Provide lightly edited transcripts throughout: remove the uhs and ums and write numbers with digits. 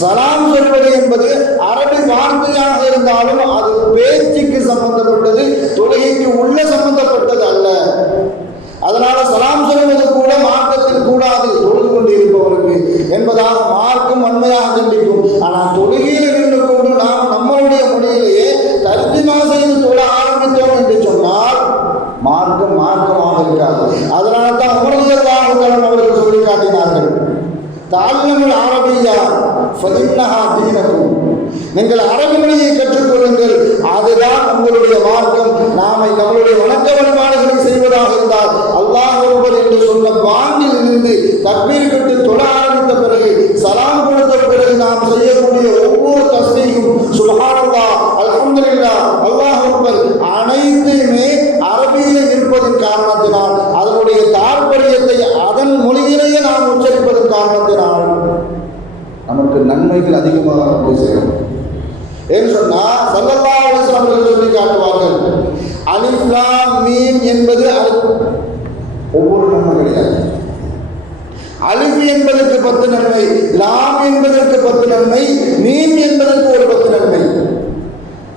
சலாம் சொல்வது என்பது அரபி வார்த்தையாக இருந்தாலும் அது பேச்சுக்கு சம்பந்தப்பட்டது, தொழுகைக்கு உள்ள சம்பந்தப்பட்டது அல்ல. அதனால சலாம் சொல்வது கூட மார்க்கத்தில் கூடாது தொழுது கொண்டு இருப்பவருக்கு என்பதாக மார்க்கம் வன்மையாக கண்டிக்கும். ஆனால் தொழுகையில் நின்று கொண்டு நாம் நம்மளுடைய மொழியிலேயே தர்ஜிமா செய்து தொழ ஆரம்பித்தோம் என்று சொன்னால் மார்க்கம் மார்க்கமாக இருக்காது. அதனால தான் உமரல்லாஹு அவர்கள் சொல்லி காட்டினார்கள், தஅல்லமுல் அரபிய்யா ஃபஇன்னஹா தீனக்கும், நீங்கள் அரபி மொழியை கற்றுக்கொள்ளுங்கள், அதுதான் உங்களுடைய மார்க்கம். நாம நம்மளுடைய வணக்க வழிபாடுகளை செய்வதாக இருந்தால் அல்லாஹ் அக்பர் என்று சொன்ன வானில் இருந்து தக்பீர் கட்டி தொழ ஆரம்பித்த பிறகு சலாம் கொடுத்த பிறகு நாம் செய்யக்கூடிய ஒவ்வொரு தஸ்பீஹும் சுப்ஹானல்லாஹ், அல்ஹம்துலில்லாஹ், அல்லாஹ் அக்பர் அனைத்துமே அரபியில் இருப்பதன் காரணத்தினால், அதனுடைய தாற்பயத்தை அதன் மொழியிலேயே நாம் உச்சரிப்பதன் காரணத்தினால் நமக்கு நன்மைகள் அதிகமாக போய் சேரும். ஏன்னு சொன்னா ஸல்லல்லாஹு அலைஹி வஸல்லம் சொல்லி காட்டுவார்கள், அலிஃப் லாம் மீம் என்பது ஒவ்வொரு நன்மை கிடையாது. அலிஃப் என்பதற்கு 10 நன்மை, லாம் என்பதற்கு 10 நன்மை, மீம் என்பதற்கு ஒரு 10 நன்மை.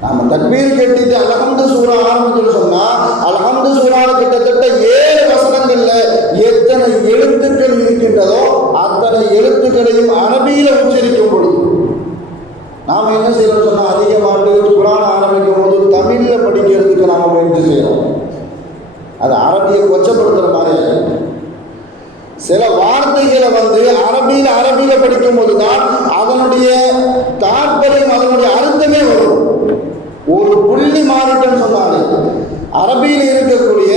நாம தக்பீர் கட்டிட்டு அல்ஹம்து சூரா ஆரம்பிச்சு சொன்னா அல்ஹம்து சூரால கிட்டத்தட்ட 7 வசனங்கள்ல எத்தனை எழுத்துக்கள் இருக்கின்றதோ அத்தனை எழுத்துக்களையும் அரபியில உச்சரிக்கும் பொழுது நாம என்ன செய்யறோம் சொன்னா, அதிகமாக குர்ஆன் ஆரம்பிக்கும் போது தமிழ்ல படிக்கிறதுக்கு நாம முயற்சி செய்யறோம். அது அரபியை கொச்சப்படுத்துற மாதிரி. சில வார்த்தைகளை அரபியில படிக்கும் போதுதான் அதனுடைய தாற்பயம், அதனுடைய அர்த்தமே வரும். ஒரு புள்ளி மாறிட்டன்னு சொன்னாங்க, அரபியில் இருக்கக்கூடிய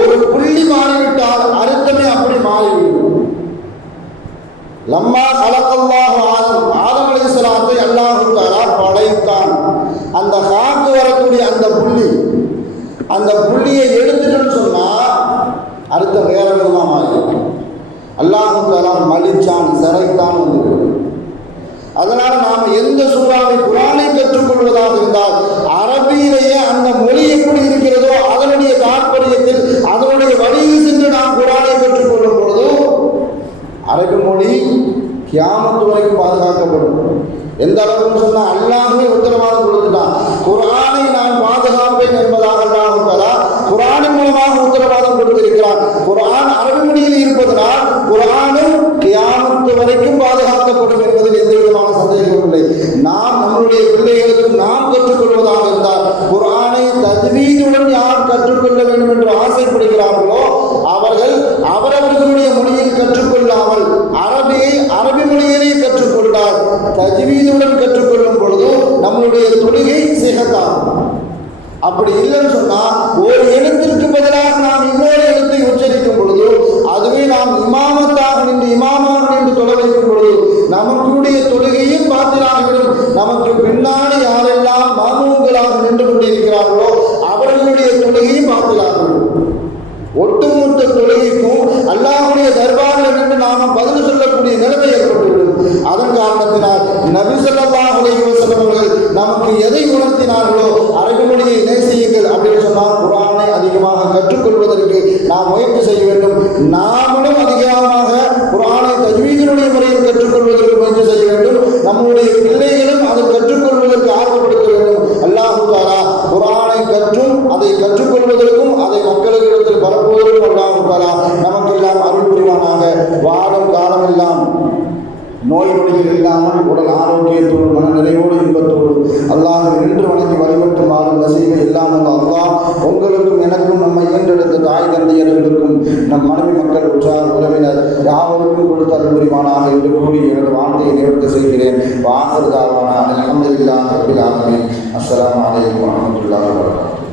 ஒரு புள்ளி மாறிவிட்டால் அர்த்தமே அப்படி மாறிவிடும். லம்மா கலக்கல்லாஹு ஆதம் அலைஹிஸ்ஸலாத்தை அல்லாஹ் தஆலா படைத்தான். அந்த காக்கு வரக்கூடிய அந்த புள்ளியை எடுத்துட்டோன்னு சொன்னா அர்த்தம் வேற விதமா மாறிடும். அல்லாஹ் தஆலா மலிச்சான், சிறைத்தான் வந்து. அதனால நாம் எந்த சூறாவை குர்ஆனை கற்றுக்கொள்வதாக இருந்தால் அரபியிலேயே அந்த மொழி எப்படி இருக்கிறதோ அதனுடைய தாற்பயத்தில் அதனுடைய வழியில் சென்று நாம் குர்ஆனை கற்றுக்கொள்ளும் பொழுது அரபி மொழி கியாமத்து வரைக்கும் பாதுகாக்கப்படும். எந்த அளவுக்கு சொன்னா அல்லாஹ்வே உத்தரவாதம் கொடுத்துட்டான், குர்ஆனை நான் பாதுகாப்பேன் என்பதாக அல்லாஹ் தஆலா குர்ஆனின் மூலமாக உத்தரவாதம் கொடுத்திருக்கிறான். குர்ஆன் அரபி மொழியில் இருப்பதனால் குர்ஆனும் கியாமத்து வரைக்கும் பாதுகாக்கப்படும் என்பதில் எந்த விதமான சந்தேகமும் இல்லை. நாம் நம்முடைய பிள்ளைகளுக்கு நாம் கற்றுக்கொள்வதாக இருந்தால் குர்ஆனை தஜ்வீதுடன் யார் கற்றுக்கொள்ள வேண்டும் என்று ஆசைப்படுகிறார்களோ அவர்கள் அவரவர்களுடைய மொழியில் கற்றுக்கொள்ளாமல் அரபி மொழியிலே கற்றுக்கொண்டால் தஜ்வீதுடன் கற்றுக்கொள்ளும் பொழுது நம்மளுடைய தொழுகை சிஹத்தாகும். அப்படி இல்லைன்னு சொன்னா ஒரு எழுத்திற்கு பதிலாக நாம் இன்னொரு எழுத்தை உச்சரிக்கும் பொழுது அதுவே நாம் இமாமாக நின்று தொழ வைக்கும் பொழுது நமக்குடைய தொழுகையும் பாத்திராகிவிடும். நமக்கு பின்னாடி யாரெல்லாம் மாமூன்களாக நின்று கொண்டிருக்கிறார்களோ அவர்களுடைய தொழுகையும் பாத்திராகிவிடும். ஒட்டுமொத்த தொழுகைக்கும் அல்லாஹ்வுடைய தர்பாரில் நின்று நாம பதில் சொல்லக்கூடிய நிலைமை ஏற்பட்டுள்ளது. அதன் காரணத்தினால் நபி ஸல்லல்லாஹு அலைஹி வஸல்லம் அவர்கள் நமக்கு எதை உணர்த்தினார்களோ அரபி மொழியை நேசியுங்கள் அப்படின்னு சொன்னால் குர்ஆனை அதிகமாக கற்றுக்கொள்வதற்கு நாம் முயற்சி செய்ய வேண்டும். நாமளும் அதிகமாக குர்ஆனை தஜ்வீதினுடைய முறையில் கற்றுக்கொள்வதற்கு முயற்சி செய்ய வேண்டும். நம்முடைய பிள்ளைகளும் அதை கற்றுக்கொள்வதற்கு ஆர்வப்படுத்த வேண்டும். அல்லாஹ் தஆலா குர்ஆனை கற்றும் அதை கற்றுக்கொள்வதற்கும் அதை மக்களிடத்தில் பரப்புவதற்கும் அல்லாஹ் தஆலா நமக்கெல்லாம் அருள் புரிவானாக. வாழும் காலமெல்லாம் நோய் நொடிகள் இல்லாமல் உடல் ஆரோக்கியத்தோடு மன நிறைவோடு இன்பத்தோடு அல்லாஹ் நின்று வணங்கி வழிபட்டு வாழும் நசீபை இல்லாமல் அல்லாஹ் உங்களுக்கும் எனக்கும் நம்மை ஈன்றெடுத்த தாய் தந்தையர்களுக்கும் நம் மனைவி மக்கள் உற்றார் உறவினர் யாவருக்கும் கொடுத்த அருள் புரிவானாக என்று கூறி எனது வாழ்க்கையை நிவர்த்தி செய்கிறேன். வாஹர் தாவானா அல்ஹம்துலில்லாஹி ரப்பில் ஆலமீன். அஸ்ஸலாமு அலைக்கும் வரஹ்மத்துல்லாஹி வபரகாத்துஹு.